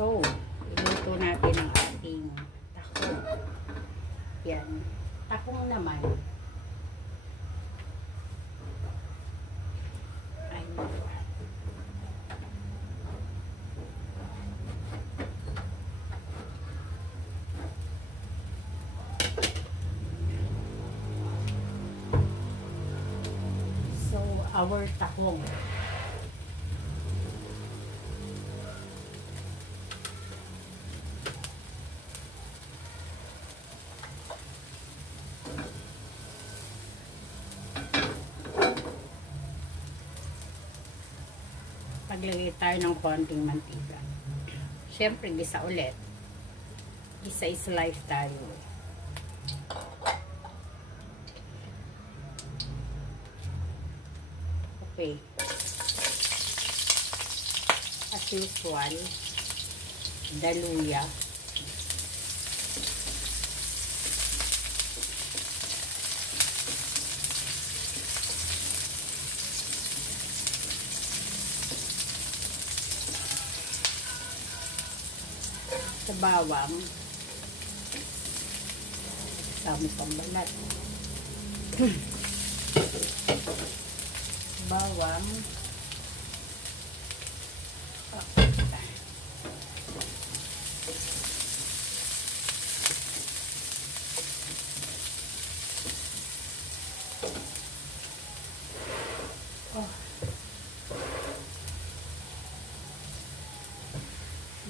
So, iluto natin ang ating tahong. Yan. Tahong naman. So, our tahong. Maglagay tayo ng konting mantika. Siyempre, gisa ulit. Gisa is life tayo. Okay. As usual, daluya. Sa bawang, dami pang balat. Bawang,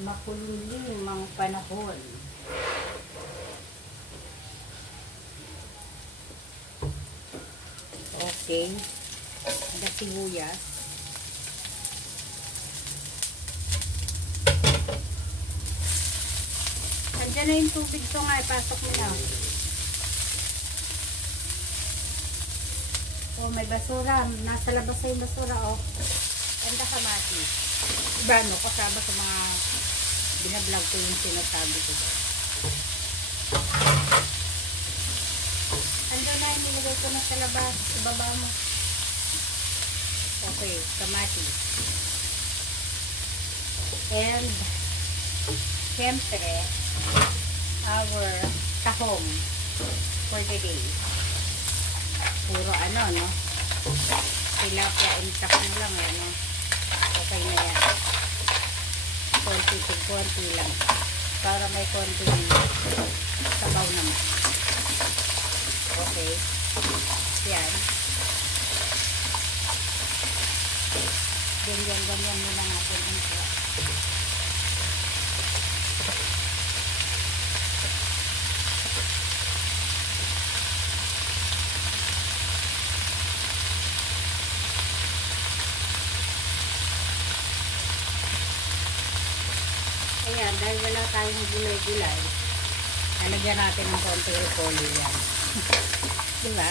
makulimlim ang panahon. Okay. Ada sibuyas. Nandiyan na yung tubig to nga. Ipasok mo na. Oh, may basura. Nasa labas na yung basura. Oh. Ganda kamatis. Iba, no? Kasama sa mga binablog ko yung sinasabi ko doon. Ando na, nilagay ko na sa labas, sa baba mo. Okay, kamatis. And, syempre, our tahong for the day. Puro ano, no? Tilapia and tahong lang, ano? Okay na yan. Konti lang. Para may konti sabaw naman. Okay. Yan. Ganyan muna natin ang ito. Ayan, dahil wala tayong gulay-gulay, nalagyan natin ng konti repolyo yan. Diba?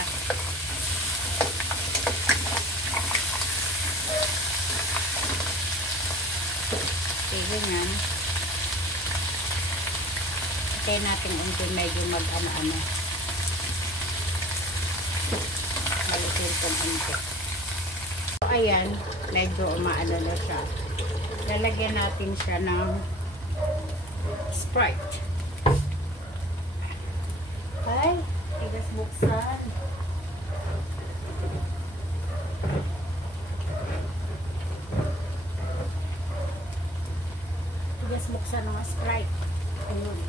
Okay, ganyan. Hintayin natin until medyo mag-ano-ano. Malitin kong unti. So, ayan, medyo umaano na siya. Lalagyan natin siya ng Sprite. Ay, tigas buksan. Tigas buksan ng Sprite. Ayun.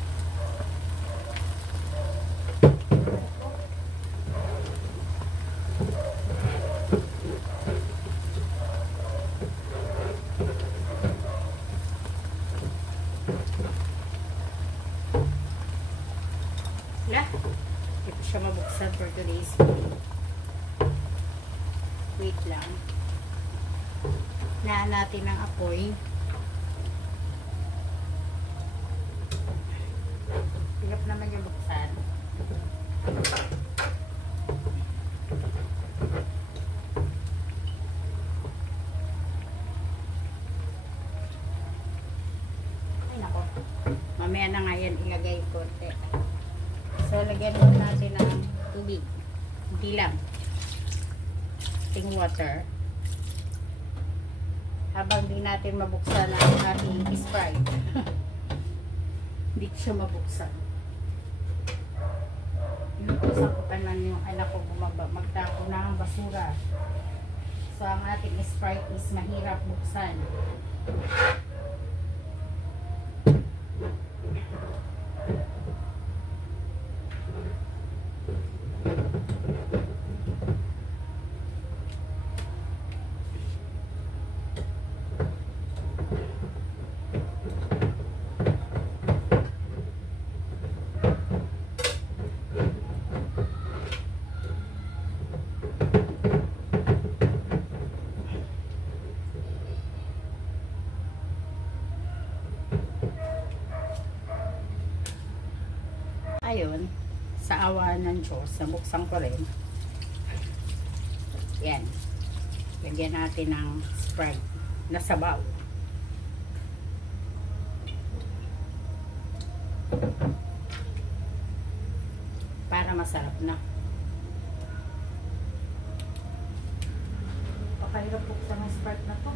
Ito siya mabuksan for today's video. Wait lang. Naan natin ang apoy. Hirap naman yung buksan. Ay nako. Mamaya na nga yan ilagay ko. So, lagyan mo natin ng tubig. Hindi lang. Ating water. Habang di natin mabuksan ang ating Sprite. Hindi siya mabuksan. Inutusan ko pa man yung anak ko bumaba, magtako na ang basura. So, ang ating Sprite is mahirap buksan. Ayun, sa awa ng Diyos, nabuksan ko rin. Yan. Lagyan natin ng Sprite na sabaw. Para masarap na. Pakahirap buksan ng Sprite na to.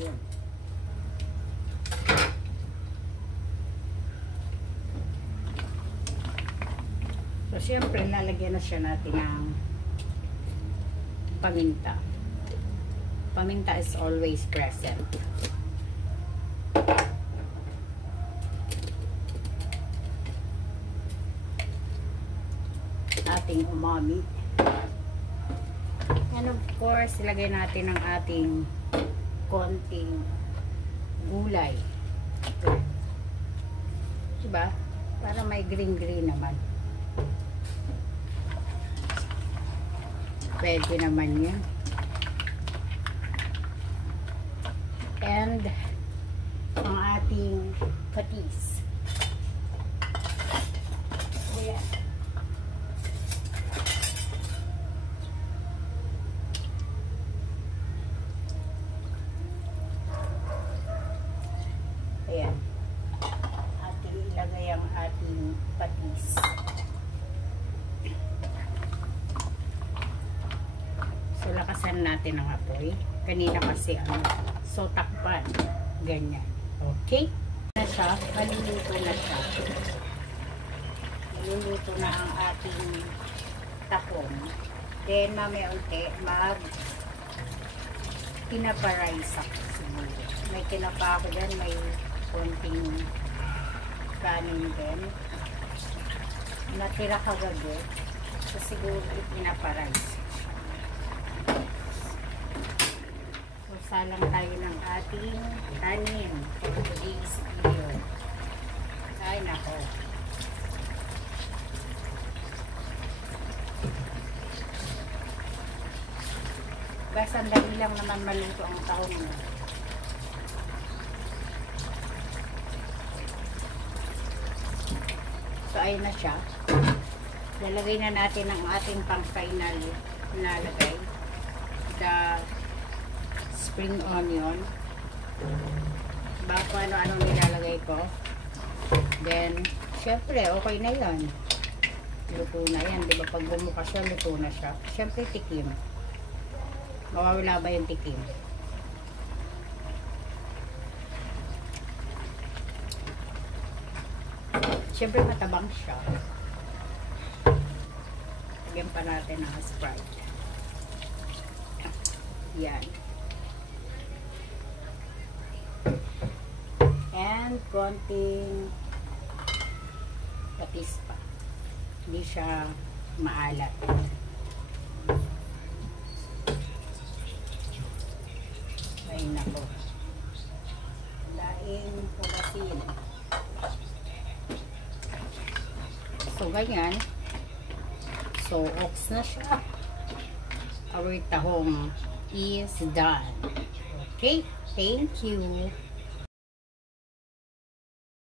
Yan. So, syempre, lalagyan na siya natin ng paminta. Paminta is always present. Ating umami. And of course, ilagay natin ang ating konting gulay. Diba? Para may green-green naman. Pwede naman yan. And ang ating patis. Ayan. Ayan. Ating ilagay ang ating patis. So, lakasan natin ang apoy. Kanina kasi so takpan. Ganyan. Okay? Na siya. Maluluto na siya. Maluluto na ang ating tahong. Then, mamaya-unti, tinapa-rice ako siguro. May tinapa ako dyan. May konting kanin din. Natira kagabi. So, siguro tinapa-rice. Salang tayo ng ating kanin for today's video. Ay, nako. Basta dali lang naman maluto ang tahong mo. So, ayun na siya. Lalagay na natin ang ating pang-final na lagay. The spring onion. Baka ano-ano nilalagay ko. Then, syempre, okay na yan. Luto na yan. Diba? Pag bumuka siya, luto na siya. Syempre, tikim. Mawawala ba yung tikim? Syempre, matabang siya. Lagyan pa natin ng Sprite. Yan. And konting patis pa. Hindi siya maalat. Ay nako. Laing pumasin. So ganyan. So ox na siya. Our tahong is done. Okay? Thank you.